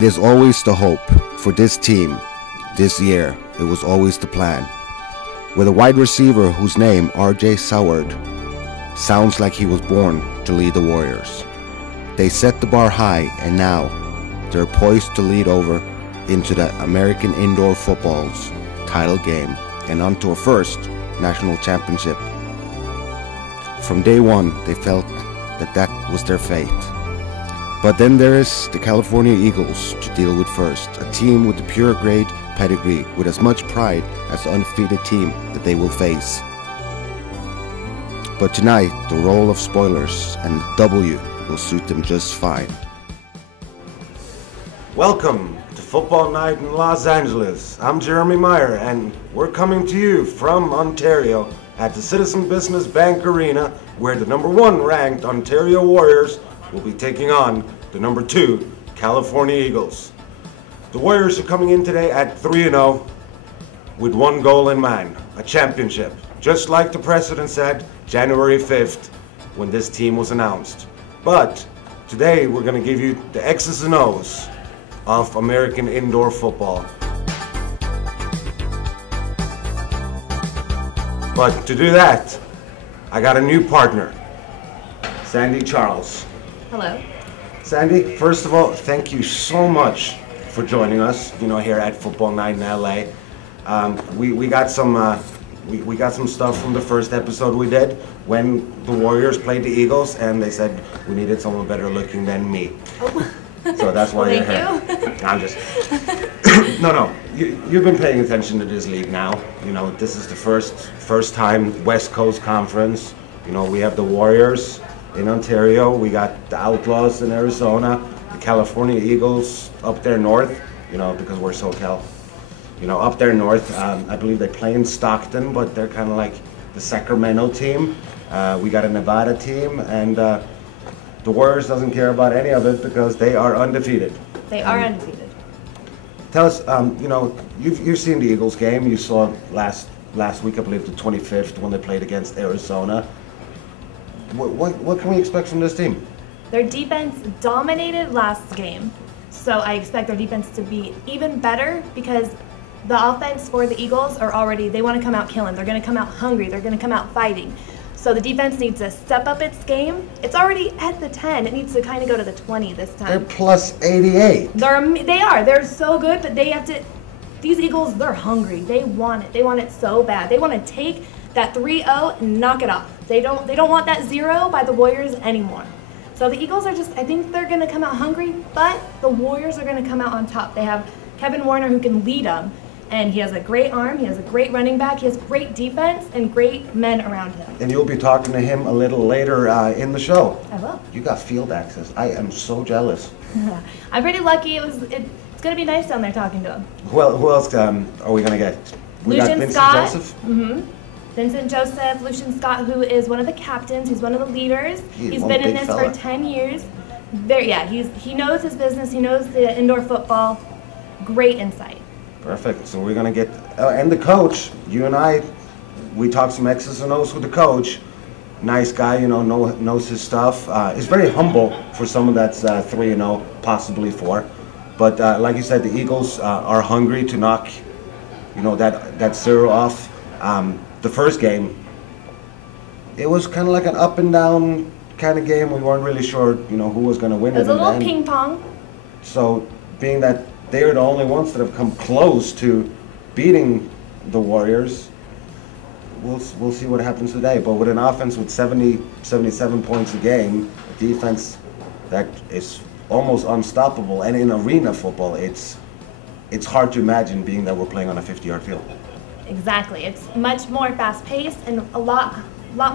It is always the hope for this team this year. It was always the plan. With a wide receiver whose name, RJ Soward, sounds like he was born to lead the Warriors. They set the bar high, and now they're poised to lead over into the American Indoor Football's title game and onto a first national championship. From day one, they felt that was their fate. But then there is the California Eagles to deal with first, a team with the pure grade pedigree, with as much pride as the undefeated team that they will face. But tonight, the role of spoilers and the W will suit them just fine. Welcome to Football Night in Los Angeles. I'm Jeremy Meyer, and we're coming to you from Ontario at the Citizen Business Bank Arena, where the #1 ranked Ontario Warriors will be taking on the #2 California Eagles. The Warriors are coming in today at 3-0 with one goal in mind, a championship. Just like the precedent said, January 5th, when this team was announced. But today we're going to give you the X's and O's of American indoor football. But to do that, I got a new partner, Sandy Charles. Hello. Sandy, first of all, thank you so much for joining us, here at Football Night in LA. We got some stuff from the first episode we did when the Warriors played the Eagles, and they said we needed someone better looking than me. Oh. So that's why you're here. I'm just no. You've been paying attention to this league now. This is the first time West Coast Conference. We have the Warriors in Ontario. We got the Outlaws in Arizona. The California Eagles up there north. Because we're SoCal. Up there north. I believe they play in Stockton, but they're kind of like the Sacramento team. We got a Nevada team, and the Warriors doesn't care about any of it because they are undefeated. They are undefeated. Tell us, you've seen the Eagles game. You saw last week, I believe, the 25th, when they played against Arizona. What can we expect from this team? Their defense dominated last game, so I expect their defense to be even better because the offense for the Eagles they want to come out killing. They're going to come out hungry. They're going to come out fighting. So the defense needs to step up its game. It's already at the 10. It needs to kind of go to the 20 this time. They're plus 88. They are. They're so good, but they have to. These Eagles, they're hungry. They want it. They want it so bad. They want to take that 3-0 and knock it off. They don't want that 0 by the Warriors anymore. So the Eagles I think they're going to come out hungry, but the Warriors are going to come out on top. They have Kevin Warner who can lead them. And he has a great arm, he has a great running back, he has great defense, and great men around him. And you'll be talking to him a little later in the show. I will. You got field access. I am so jealous. I'm pretty lucky. It's going to be nice down there talking to him. Who else are we going to get? We got Vincent Scott. Joseph? Mm-hmm. Vincent Joseph, Lucian Scott, who is one of the captains. He's one of the leaders. He's been in this for 10 years. He knows his business. He knows the indoor football. Great insight. Perfect. So we're going to get, and the coach, you and I, we talked some X's and O's with the coach. Nice guy, knows his stuff. Is very humble for someone that's 3-0, possibly 4. But like you said, the Eagles are hungry to knock, that 0 off. The first game, it was kind of like an up and down kind of game. We weren't really sure, who was going to win it. It was a little ping pong. So being that they are the only ones that have come close to beating the Warriors, we'll see what happens today. But with an offense with 77 points a game, a defense that is almost unstoppable, and in arena football, it's hard to imagine being that we're playing on a 50-yard field. Exactly. It's much more fast-paced and a lot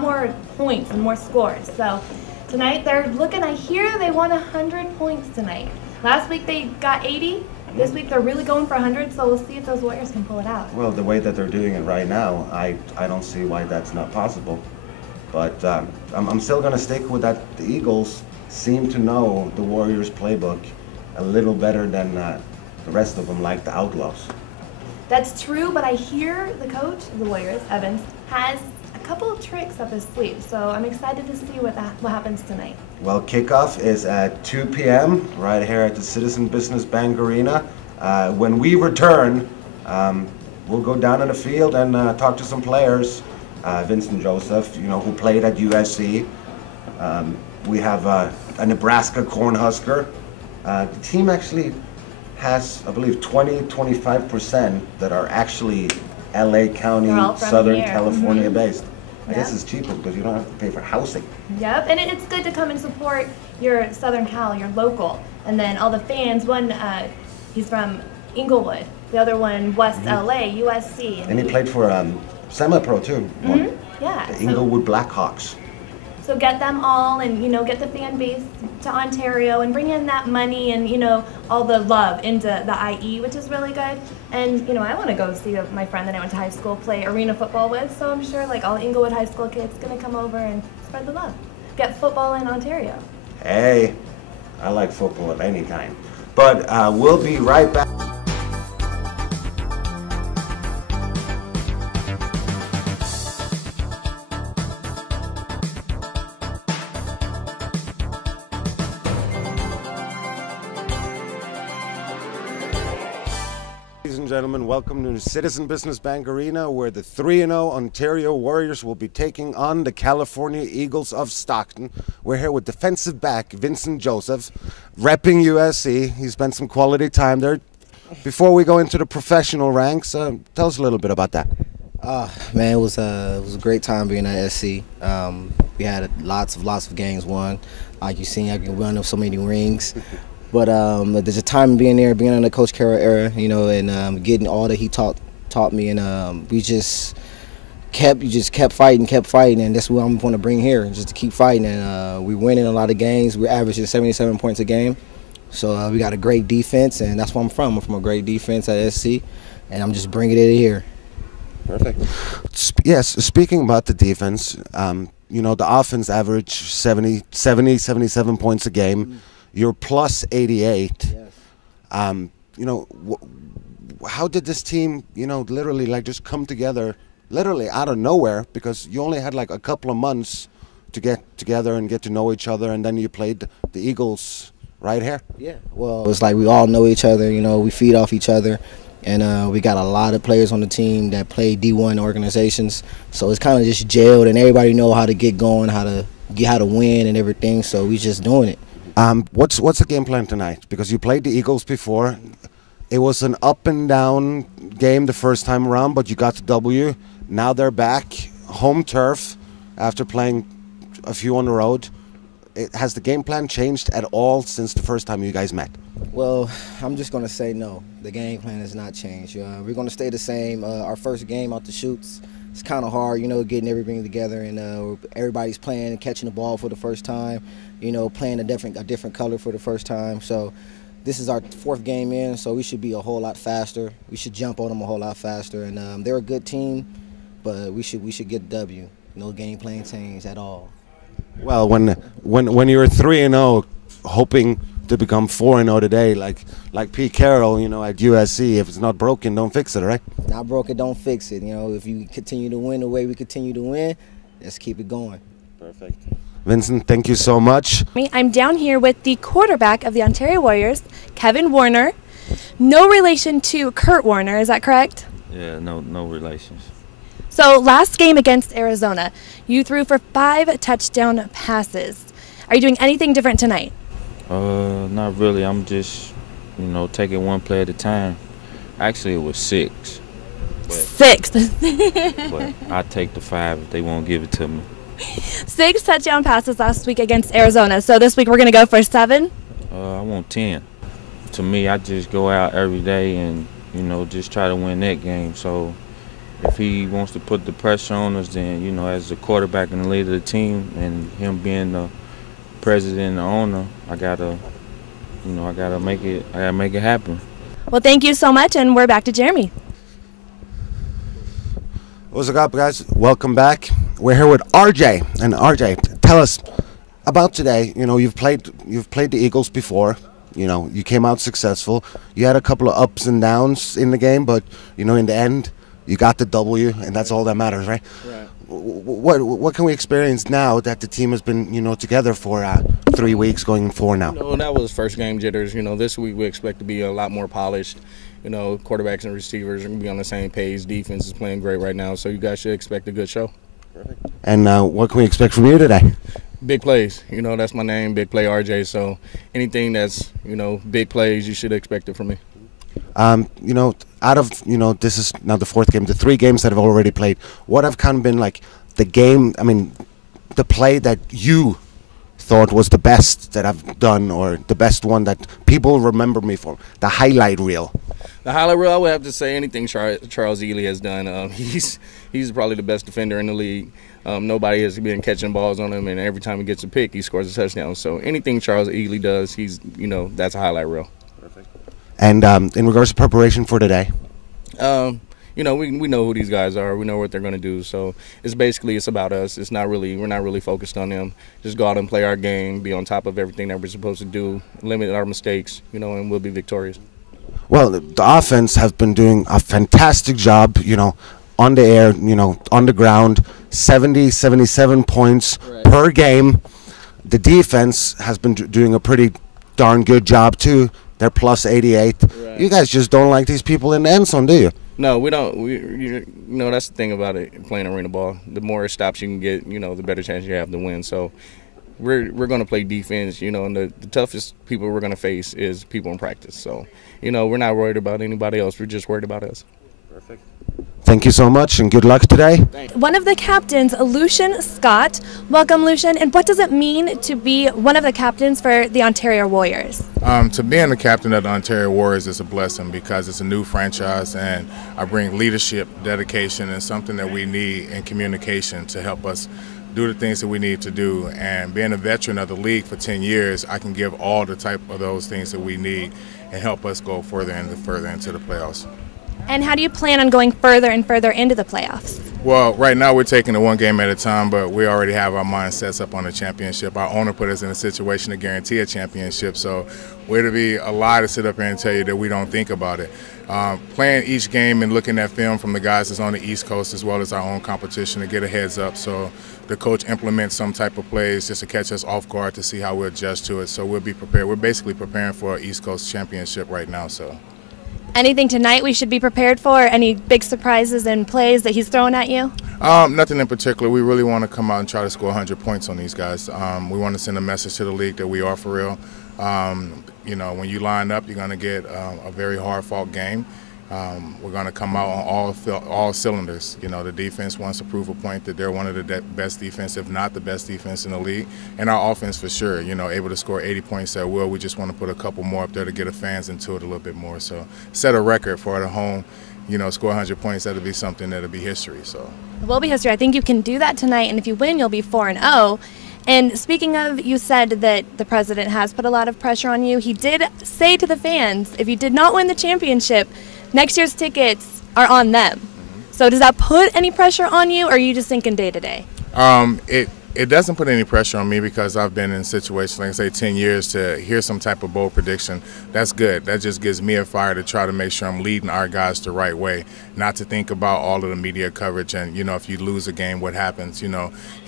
more points and more scores. So tonight I hear they won 100 points tonight. Last week they got 80. This week they're really going for 100, so we'll see if those Warriors can pull it out. Well, the way that they're doing it right now, I don't see why that's not possible. But I'm still going to stick with that. The Eagles seem to know the Warriors playbook a little better than the rest of them, like the Outlaws. That's true, but I hear the coach of the Warriors, Evans, has a couple of tricks up his sleeve. So I'm excited to see what happens tonight. Well, kickoff is at 2 p.m. right here at the Citizen Business Bank Arena. When we return, we'll go down in the field and talk to some players. Vincent Joseph, who played at USC. We have a Nebraska Cornhusker. The team actually has, I believe, 25% that are actually LA County, Southern here. California based. I Yep. guess it's cheaper because you don't have to pay for housing. Yep, and it's good to come and support your Southern Cal, your local. And then all the fans, one, he's from Inglewood. The other one, West LA, USC. And he played for semi-pro too. Yeah. The Inglewood Blackhawks. So get them all and, get the fan base to Ontario and bring in that money and, all the love into the IE, which is really good. And, I want to go see my friend that I went to high school play arena football with. So I'm sure all Inglewood high school kids going to come over and spread the love. Get football in Ontario. Hey, I like football of any kind. But we'll be right back. Ladies and gentlemen, welcome to the Citizen Business Bank Arena, where the 3-0 Ontario Warriors will be taking on the California Eagles of Stockton. We're here with defensive back Vincent Joseph, repping USC. He spent some quality time there. Before we go into the professional ranks, tell us a little bit about that. Man, it was a great time being at SC. We had lots of games won. Like you seen, I can win so many rings. But there's a time being there, being in the Coach Carroll era, and getting all that he taught me, and we just kept fighting, and that's what I'm going to bring here, just to keep fighting. And we're winning a lot of games. We're averaging 77 points a game, so we got a great defense, and that's where I'm from. I'm from a great defense at SC, and I'm just bringing it here. Perfect. Yes, speaking about the defense, the offense averaged 77 points a game. You're plus 88. Yes. How did this team, literally just come together, literally out of nowhere, because you only had a couple of months to get together and get to know each other, and then you played the Eagles right here? Yeah. Well, it's like we all know each other, we feed off each other, and we got a lot of players on the team that play D1 organizations, so it's kind of just gelled, and everybody know how to get going, how to win and everything, so we just doing it. What's the game plan tonight? Because you played the Eagles before. It was an up and down game the first time around, but you got the W. Now they're back, home turf, after playing a few on the road. Has the game plan changed at all since the first time you guys met? Well, I'm just going to say no. The game plan has not changed. We're going to stay the same. Our first game out the chutes, it's kind of hard, getting everything together, and everybody's playing and catching the ball for the first time, playing a different color for the first time. So this is our fourth game in, so we should be a whole lot faster. We should jump on them a whole lot faster, and they're a good team, but we should get the W. No game plan change at all. Well, when you're 3-0, hoping to become 4-0 today, like Pete Carroll, at USC, if it's not broken, don't fix it, right? Not broken, don't fix it. If you continue to win the way we continue to win, let's keep it going. Perfect. Vincent, thank you so much. I'm down here with the quarterback of the Ontario Warriors, Kevin Warner. No relation to Kurt Warner, is that correct? Yeah, no relations. So last game against Arizona, you threw for 5 touchdown passes. Are you doing anything different tonight? Not really. I'm just, taking one play at a time. Actually, it was 6. 6. But I take the 5 if they won't give it to me. 6 touchdown passes last week against Arizona. So this week we're going to go for 7? I want 10. To me, I just go out every day and, just try to win that game. So if he wants to put the pressure on us, then, as the quarterback and the leader of the team and him being the president and the owner, I gotta make it happen. Well, thank you so much, and we're back to Jeremy. What's up, guys? Welcome back. We're here with RJ, and RJ, tell us about today. You've played the Eagles before. You came out successful. You had a couple of ups and downs in the game, but in the end, you got the W, and that's all that matters, right? Right. what can we experience now that the team has been, together for 3 weeks, going 4 now? That was first game jitters. This week we expect to be a lot more polished. Quarterbacks and receivers are going to be on the same page. Defense is playing great right now, so you guys should expect a good show. Perfect. And what can we expect from you today? Big plays. That's my name, Big Play RJ. So anything that's, big plays, you should expect it from me. Out of, this is now the 4th game, the 3 games that I've already played, what have kind of been like the game, the play that you thought was the best that I've done, or the best one that people remember me for, the highlight reel? The highlight reel, I would have to say anything Charles Ely has done. He's probably the best defender in the league. Nobody has been catching balls on him, and every time he gets a pick, he scores a touchdown. So anything Charles Ely does, that's a highlight reel. Perfect. And in regards to preparation for today? We know who these guys are. We know what they're going to do. So it's about us. We're not really focused on them. Just go out and play our game, be on top of everything that we're supposed to do, limit our mistakes, and we'll be victorious. Well, the offense has been doing a fantastic job, on the air, on the ground, 70, 77 points per game. The defense has been doing a pretty darn good job, too. They're plus 88. Right. You guys just don't like these people in the end zone, do you? No, we don't. That's the thing about it, playing arena ball. The more stops you can get, the better chance you have to win. So we're going to play defense, and the toughest people we're going to face is people in practice. So, we're not worried about anybody else. We're just worried about us. Perfect. Thank you so much, and good luck today. One of the captains, Lucian Scott. Welcome, Lucian. And what does it mean to be one of the captains for the Ontario Warriors? To being the captain of the Ontario Warriors is a blessing because it's a new franchise, and I bring leadership, dedication, and something that we need in communication to help us do the things that we need to do. And being a veteran of the league for 10 years, I can give all the type of those things that we need and help us go further into the playoffs. And how do you plan on going further and further into the playoffs? Well, right now we're taking it one game at a time, but we already have our mindsets up on the championship. Our owner put us in a situation to guarantee a championship, so we're to be a lie to sit up here and tell you that we don't think about it. Playing each game and looking at film from the guys that's on the East Coast as well as our own competition to get a heads up, so the coach implements some type of plays just to catch us off guard to see how we adjust to it. So we'll be prepared. We're basically preparing for an East Coast championship right now. So. Anything tonight we should be prepared for? Any big surprises and plays that he's throwing at you? Nothing in particular. We really want to come out and try to score 100 points on these guys. We want to send a message to the league that we are for real. When you line up, you're going to get a very hard-fought game. We're going to come out on all cylinders. The defense wants to prove a point that they're one of the best defense, if not the best defense in the league. And our offense for sure, able to score 80 points at will. We just want to put a couple more up there to get the fans into it a little bit more. So set a record for at home, score 100 points. That'll be something that'll be history. So it will be history. I think you can do that tonight, and if you win, you'll be 4-0. And speaking of, you said that the president has put a lot of pressure on you. He did say to the fans, if you did not win the championship, next year's tickets are on them. So does that put any pressure on you, or are you just thinking day to day? It doesn't put any pressure on me because I've been in situations, like I say, 10 years to hear some type of bold prediction. That's good. That just gives me a fire to try to make sure I'm leading our guys the right way, not to think about all of the media coverage and, if you lose a game, what happens.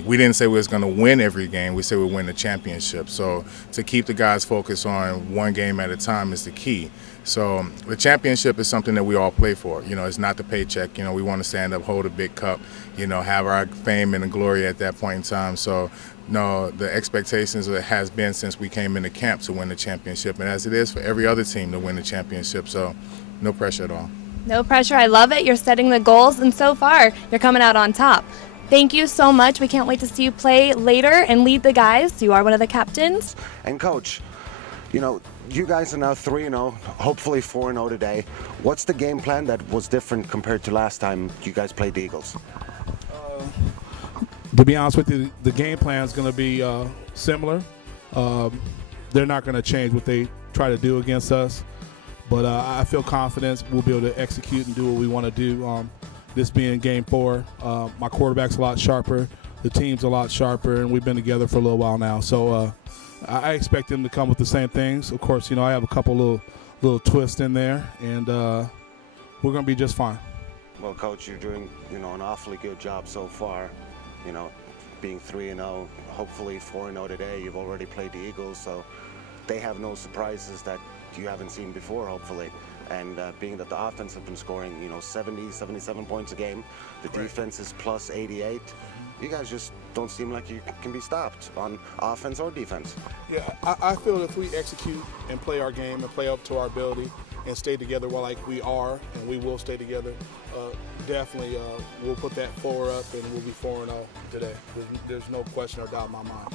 We didn't say we was going to win every game. We said we win the championship. So to keep the guys focused on one game at a time is the key. So the championship is something that we all play for. It's not the paycheck. We want to stand up, hold a big cup, have our fame and the glory at that point in time. So, no, the expectations has been since we came into camp to win the championship, and as it is for every other team to win the championship. So no pressure at all. No pressure. I love it. You're setting the goals, and so far you're coming out on top. Thank you so much. We can't wait to see you play later and lead the guys. You are one of the captains. And, Coach, you guys are now 3-0, hopefully 4-0 today. What's the game plan that was different compared to last time you guys played the Eagles? To be honest with you, the game plan is going to be similar. They're not going to change what they try to do against us, but I feel confident we'll be able to execute and do what we want to do. This being game 4, my quarterback's a lot sharper, the team's a lot sharper, and we've been together for a little while now. So I expect them to come with the same things. Of course, I have a couple little twists in there, and we're going to be just fine. Well, Coach, you're doing an awfully good job so far. you know, being 3-0, hopefully 4-0 today. You've already played the Eagles, so they have no surprises that you haven't seen before, hopefully. And being that the offense have been scoring, you know, 70, 77 points a game, the defense is plus 88. You guys just don't seem like you can be stopped on offense or defense. Yeah, I feel if we execute and play our game and play up to our ability and stay together like we are, and we will stay together, definitely we'll put that 4 up and we'll be 4-0 today. There's no question or doubt in my mind.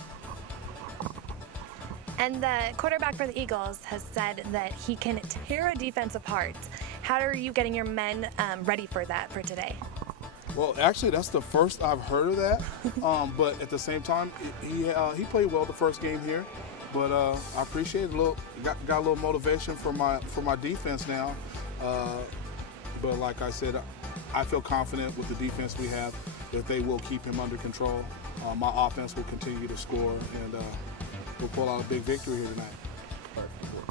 And the quarterback for the Eagles has said that he can tear a defense apart. How are you getting your men ready for that for today? Well, actually, that's the first I've heard of that. But at the same time, he played well the first game here. But I appreciate it. Got a little motivation for my defense now. But like I said, I feel confident with the defense we have that they will keep him under control. My offense will continue to score, and we'll pull out a big victory here tonight.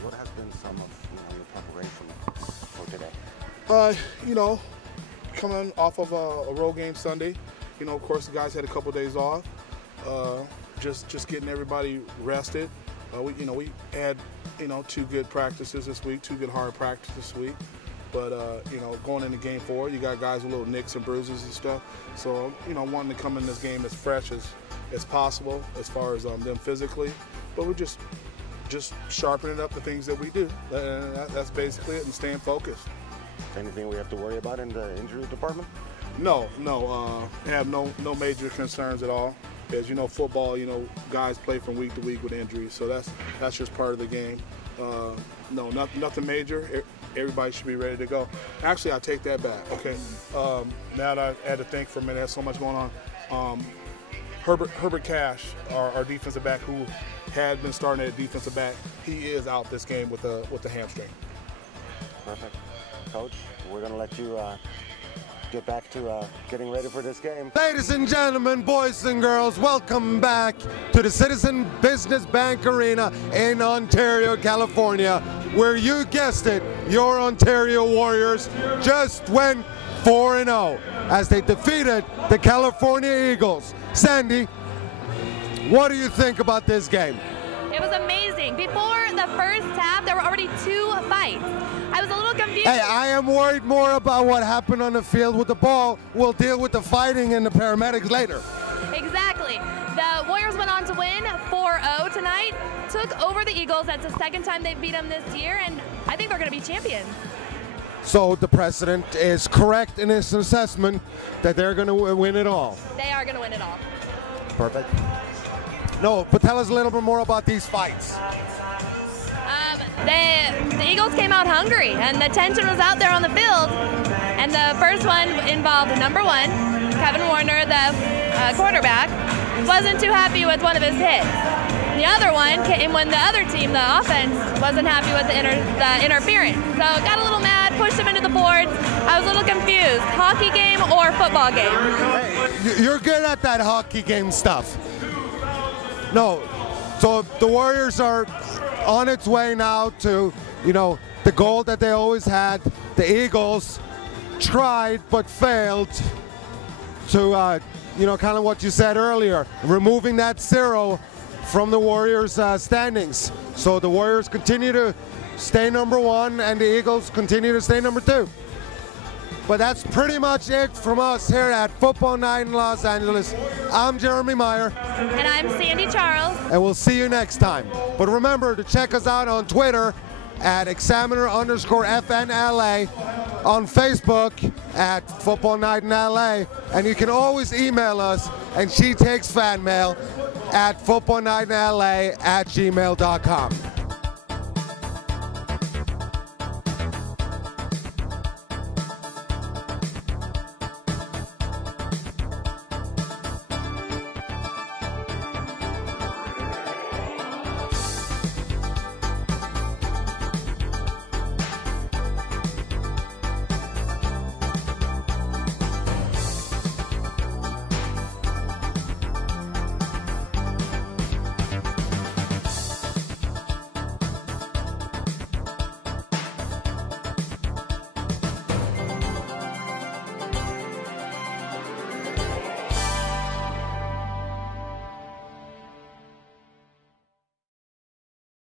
What has been some of your preparation for today? You know, coming off of a road game Sunday, you know, of course the guys had a couple days off. Just getting everybody rested. We had 2 good practices this week, 2 good hard practices this week. But going into game 4, you got guys with little nicks and bruises and stuff. So wanting to come in this game as fresh as possible as far as them physically. But we're just sharpening up the things that we do. That's basically it, and staying focused. Anything we have to worry about in the injury department? No. Have no major concerns at all. As you know, football, guys play from week to week with injuries, so that's just part of the game. No, nothing major. Everybody should be ready to go. Actually, I take that back. Okay, now that I had to think for a minute, there's so much going on. Herbert Cash, our defensive back, who had been starting at defensive back, he is out this game with a hamstring. Perfect. Coach, we're going to let you get back to getting ready for this game. Ladies and gentlemen, boys and girls, welcome back to the Citizen Business Bank Arena in Ontario, California, where you guessed it, your Ontario Warriors just went 4-0 as they defeated the California Eagles. Sandy, what do you think about this game? It was amazing. Before the first half, there were already 2 fights. I was a little confused. Hey, I am worried more about what happened on the field with the ball. We'll deal with the fighting and the paramedics later. Exactly. The Warriors went on to win 4-0 tonight, took over the Eagles. That's the second time they've beat them this year, and I think they're going to be champions. So the president is correct in his assessment that they're going to win it all. They are going to win it all. Perfect. No, but tell us a little bit more about these fights. The Eagles came out hungry, and the tension was out there on the field. And the first one involved number 1, Kevin Warner, the quarterback, wasn't too happy with one of his hits. The other one came when the other team, the offense, wasn't happy with the interference. So got a little mad, pushed him into the boards. I was a little confused. Hockey game or football game? Hey, you're good at that hockey game stuff. No, so the Warriors are on its way now to, the goal that they always had. The Eagles tried but failed to, kind of what you said earlier, removing that 0 from the Warriors' standings. So the Warriors continue to stay number 1 and the Eagles continue to stay number 2. But that's pretty much it from us here at Football Night in Los Angeles. I'm Jeremy Meyer. And I'm Sandy Charles. And we'll see you next time. But remember to check us out on Twitter at Examiner_FNLA, on Facebook at Football Night in LA. And you can always email us, and she takes fan mail, at footballnightinla@gmail.com.